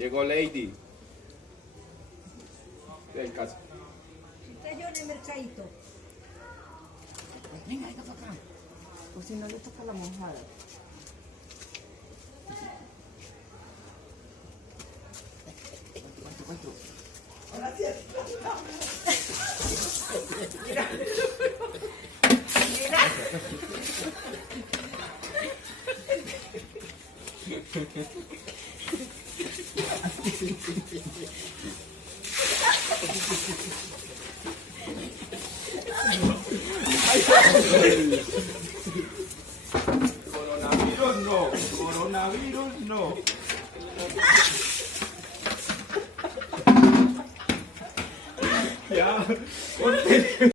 Llegó Lady. El caso. Usted yo en el mercadito. Venga, venga para acá. Por si no le toca la mojada. ¿Cuánto? Ahora sí. Mira. Coronavirus no, coronavirus no. Ya, ponte.